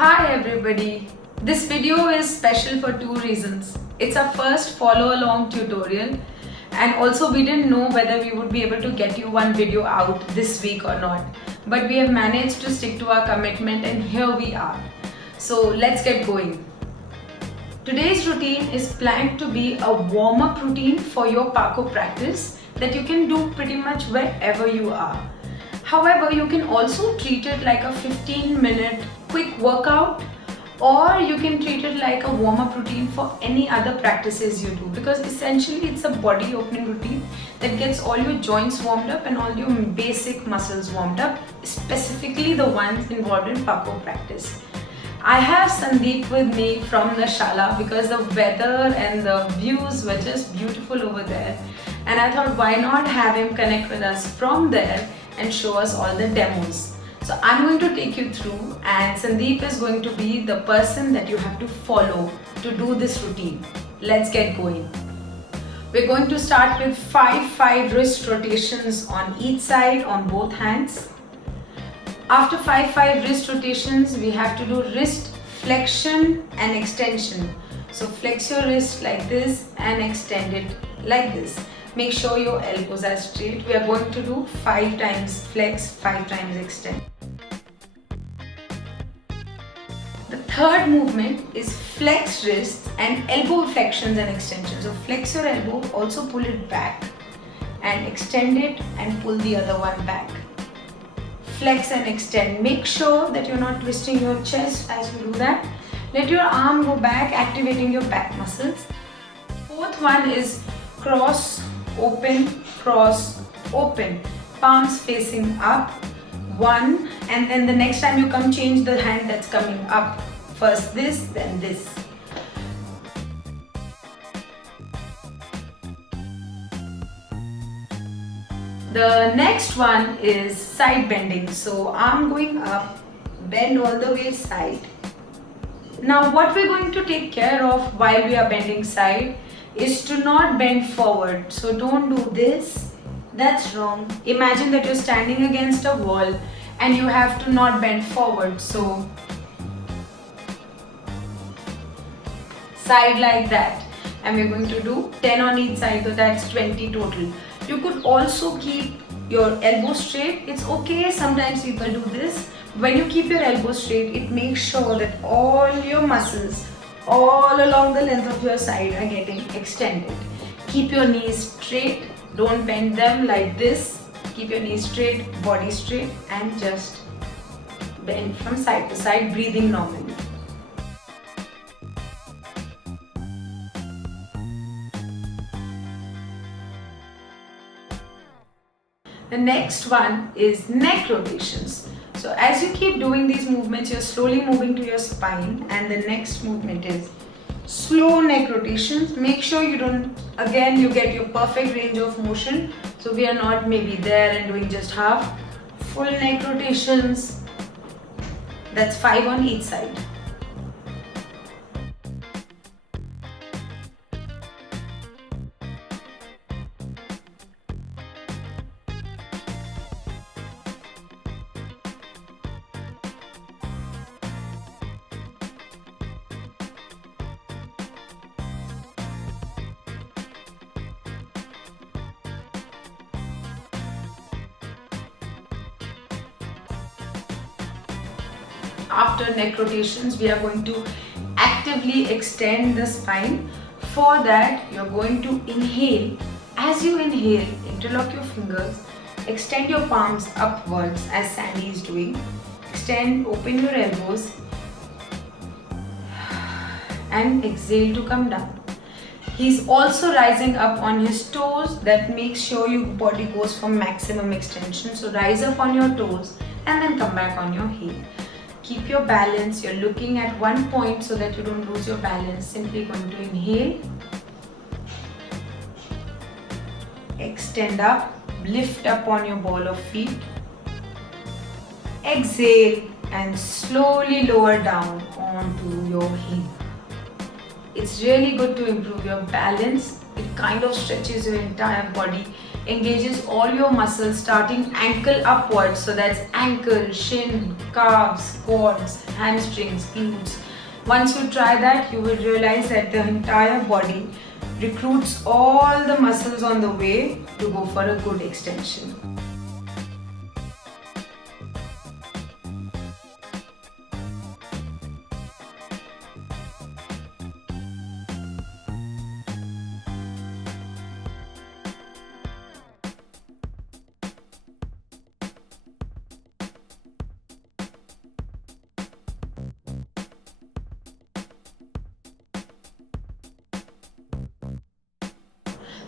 Hi everybody! This video is special for two reasons. It's our first follow along tutorial and also we didn't know whether we would be able to get you one video out this week or not. But we have managed to stick to our commitment and here we are. So let's get going. Today's routine is planned to be a warm-up routine for your parkour practice that you can do pretty much wherever you are. However, you can also treat it like a 15-minute quick workout, or you can treat it like a warm-up routine for any other practices you do, because essentially it's a body opening routine that gets all your joints warmed up and all your basic muscles warmed up, specifically the ones involved in parkour practice. I have Sandeep with me from the Shala because the weather and the views were just beautiful over there, and I thought why not have him connect with us from there and show us all the demos. So I'm going to take you through and Sandeep is going to be the person that you have to follow to do this routine. Let's get going. We're going to start with 5 wrist rotations on each side on both hands. After 5 wrist rotations, we have to do wrist flexion and extension. So flex your wrist like this and extend it like this. Make sure your elbows are straight. We are going to do 5 times flex, 5 times extend. The third movement is flex wrists and elbow flexions and extensions. So flex your elbow, also pull it back and extend it and pull the other one back. Flex and extend. Make sure that you're not twisting your chest as you do that. Let your arm go back, activating your back muscles. Fourth one is cross, open, cross, open. Palms facing up. 1, and then the next time you come, change the hand that's coming up. First this, then this. The next one is side bending. So arm going up, bend all the way side. Now what we're going to take care of while we are bending side is to not bend forward. So don't do this. That's wrong. Imagine that you're standing against a wall and you have to not bend forward. So side like that. And we're going to do 10 on each side, so that's 20 total. You could also keep your elbow straight. It's okay, sometimes people do this. When you keep your elbow straight, it makes sure that all your muscles all along the length of your side are getting extended. Keep your knees straight. Don't bend them like this. Keep your knees straight, body straight, and just bend from side to side, breathing normally. The next one is neck rotations. So as you keep doing these movements, you're slowly moving to your spine, and the next movement is slow neck rotations. Make sure you don't, again, you get your perfect range of motion. So we are not maybe there and doing just half. Full neck rotations. That's 5 on each side. After neck rotations, we are going to actively extend the spine. For that, you're going to inhale. As you inhale, interlock your fingers, extend your palms upwards as Sandy is doing. Extend, open your elbows and exhale to come down. He's also rising up on his toes. That makes sure your body goes for maximum extension. So rise up on your toes and then come back on your heel. Keep your balance. You're looking at one point so that you don't lose your balance. Simply going to inhale, extend up, lift up on your ball of feet, exhale and slowly lower down onto your heel. It's really good to improve your balance. It kind of stretches your entire body engages all your muscles starting ankle upwards. So that's ankle, shin, calves, quads, hamstrings, glutes. Once you try that, you will realize that the entire body recruits all the muscles on the way to go for a good extension.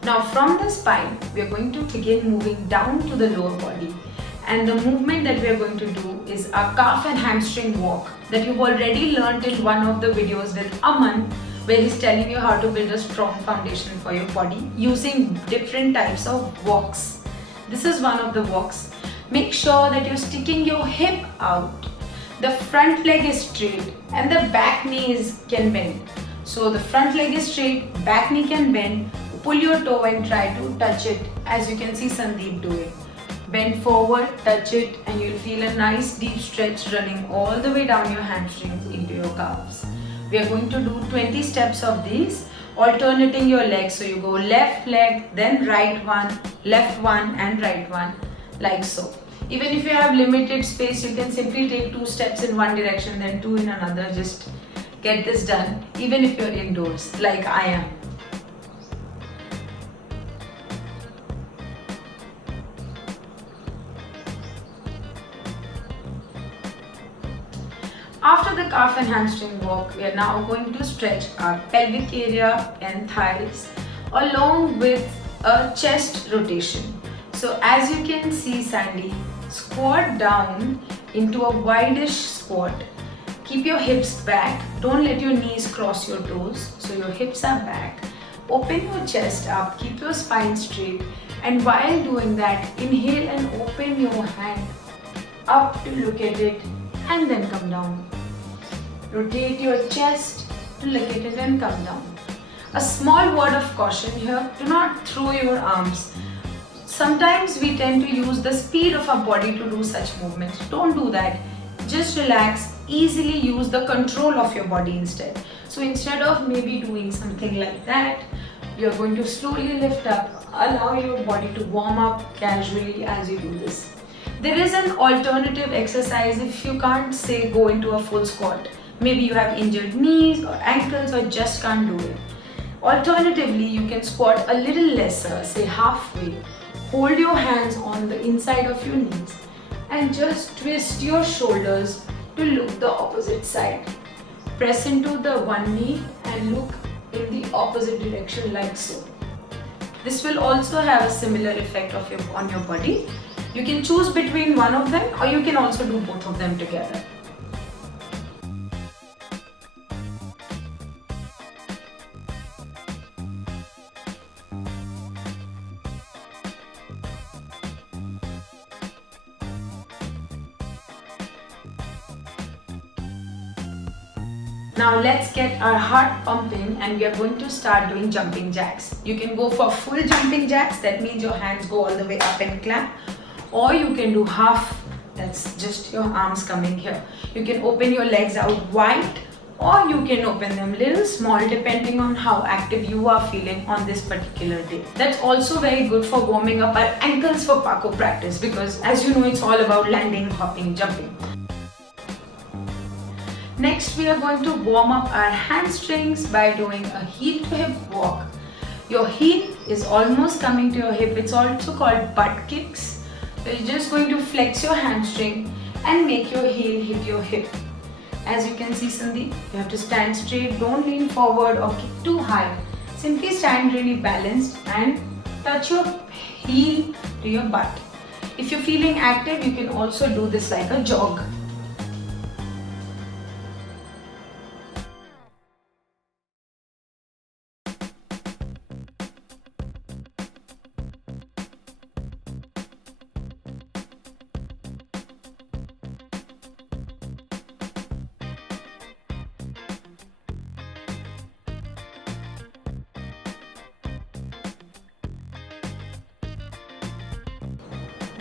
Now from the spine, we are going to begin moving down to the lower body. And the movement that we are going to do is a calf and hamstring walk that you've already learned in one of the videos with Aman, where he's telling you how to build a strong foundation for your body using different types of walks. This is one of the walks. Make sure that you're sticking your hip out. The front leg is straight and the back knee can bend. So the front leg is straight, back knee can bend. Pull your toe and try to touch it, as you can see Sandeep doing. Bend forward, touch it, and you'll feel a nice deep stretch running all the way down your hamstrings into your calves. We are going to do 20 steps of these, alternating your legs. So you go left leg, then right one, left one and right one, like so. Even if you have limited space, you can simply take 2 steps in one direction, then 2 in another. Just get this done, even if you're indoors, like I am. After the calf and hamstring walk, we are now going to stretch our pelvic area and thighs along with a chest rotation. So as you can see Sandy, squat down into a wide-ish squat. Keep your hips back. Don't let your knees cross your toes. So your hips are back. Open your chest up. Keep your spine straight. And while doing that, inhale and open your hand up to look at it and then come down. Rotate your chest to look at it and come down. A small word of caution here, do not throw your arms. Sometimes we tend to use the speed of our body to do such movements. Don't do that. Just relax, easily use the control of your body instead. So instead of maybe doing something like that, you're going to slowly lift up, allow your body to warm up casually as you do this. There is an alternative exercise if you can't say go into a full squat. Maybe you have injured knees or ankles or just can't do it. Alternatively, you can squat a little lesser, say halfway. Hold your hands on the inside of your knees and just twist your shoulders to look the opposite side. Press into the one knee and look in the opposite direction like so. This will also have a similar effect on your body. You can choose between one of them or you can also do both of them together. Now let's get our heart pumping and we are going to start doing jumping jacks. You can go for full jumping jacks, that means your hands go all the way up and clap. Or you can do half, that's just your arms coming here. You can open your legs out wide or you can open them little small depending on how active you are feeling on this particular day. That's also very good for warming up our ankles for parkour practice because as you know it's all about landing, hopping, jumping. Next we are going to warm up our hamstrings by doing a heel to hip walk. Your heel is almost coming to your hip, it's also called butt kicks. So you're just going to flex your hamstring and make your heel hit your hip. As you can see Sandeep, you have to stand straight, don't lean forward or kick too high. Simply stand really balanced and touch your heel to your butt. If you're feeling active, you can also do this like a jog.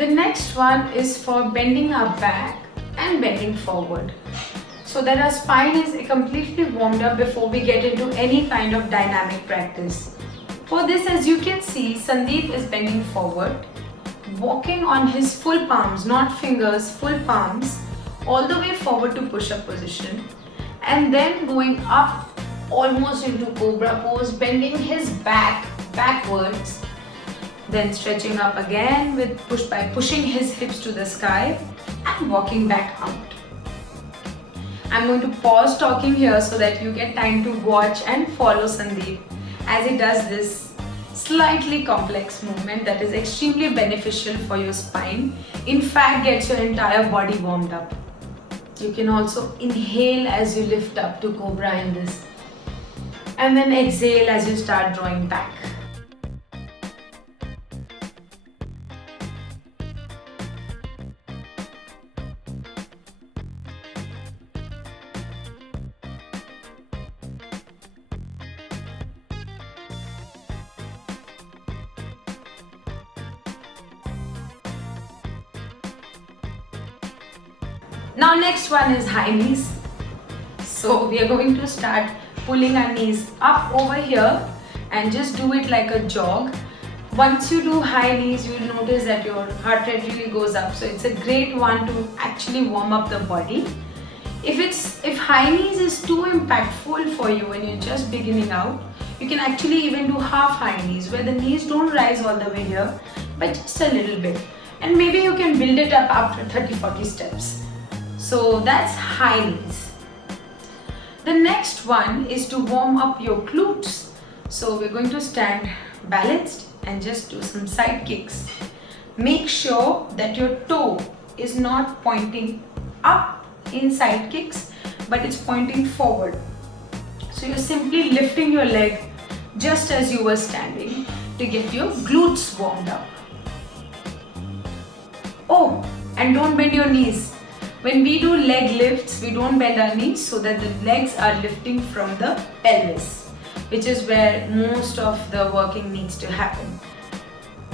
The next one is for bending our back and bending forward, so that our spine is completely warmed up before we get into any kind of dynamic practice. For this, as you can see, Sandeep is bending forward, walking on his full palms, not fingers, full palms, all the way forward to push-up position, and then going up almost into cobra pose, bending his back backwards, then stretching up again by pushing his hips to the sky and walking back out. I'm going to pause talking here so that you get time to watch and follow Sandeep as he does this slightly complex movement that is extremely beneficial for your spine. In fact, gets your entire body warmed up. You can also inhale as you lift up to cobra in this, and then exhale as you start drawing back. Now next one is high knees. So we are going to start pulling our knees up over here and just do it like a jog. Once you do high knees, you will notice that your heart rate really goes up. So it's a great one to actually warm up the body. If high knees is too impactful for you when you're just beginning out, you can actually even do half high knees where the knees don't rise all the way here, but just a little bit. And maybe you can build it up after 30-40 steps. So that's high knees. The next one is to warm up your glutes. So we're going to stand balanced and just do some side kicks. Make sure that your toe is not pointing up in side kicks, but it's pointing forward. So you're simply lifting your leg just as you were standing to get your glutes warmed up. Oh, and don't bend your knees. When we do leg lifts, we don't bend our knees so that the legs are lifting from the pelvis, which is where most of the working needs to happen.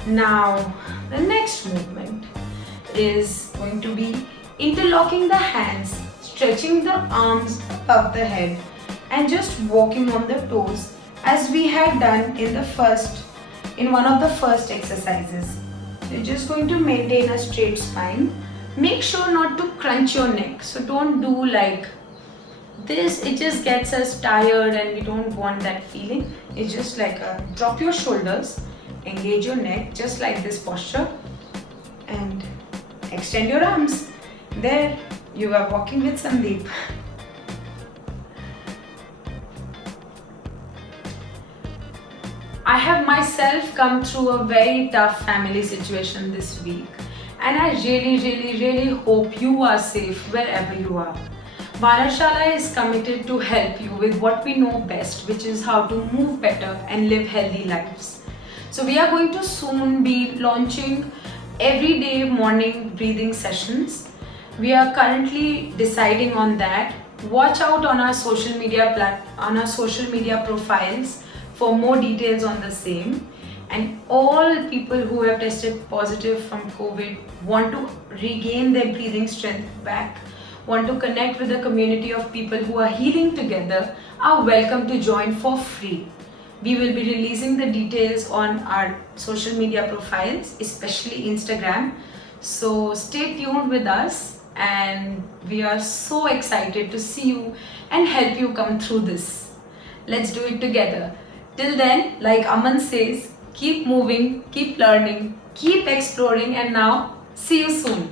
Now, the next movement is going to be interlocking the hands, stretching the arms above the head, and just walking on the toes as we had done in one of the first exercises. You're just going to maintain a straight spine. Make sure not to crunch your neck. So don't do like this. It just gets us tired and we don't want that feeling. It's just like drop your shoulders, engage your neck just like this posture, and extend your arms. There you are walking with Sandeep. I have myself come through a very tough family situation this week. And I really hope you are safe wherever you are. Vanashala is committed to help you with what we know best, which is how to move better and live healthy lives. So we are going to soon be launching everyday morning breathing sessions. We are currently deciding on that. Watch out on our social media profiles for more details on the same. And all people who have tested positive from COVID want to regain their breathing strength back, want to connect with a community of people who are healing together, are welcome to join for free. We will be releasing the details on our social media profiles, especially Instagram. So stay tuned with us, and we are so excited to see you and help you come through this. Let's do it together. Till then, like Aman says, keep moving, keep learning, keep exploring, and now see you soon.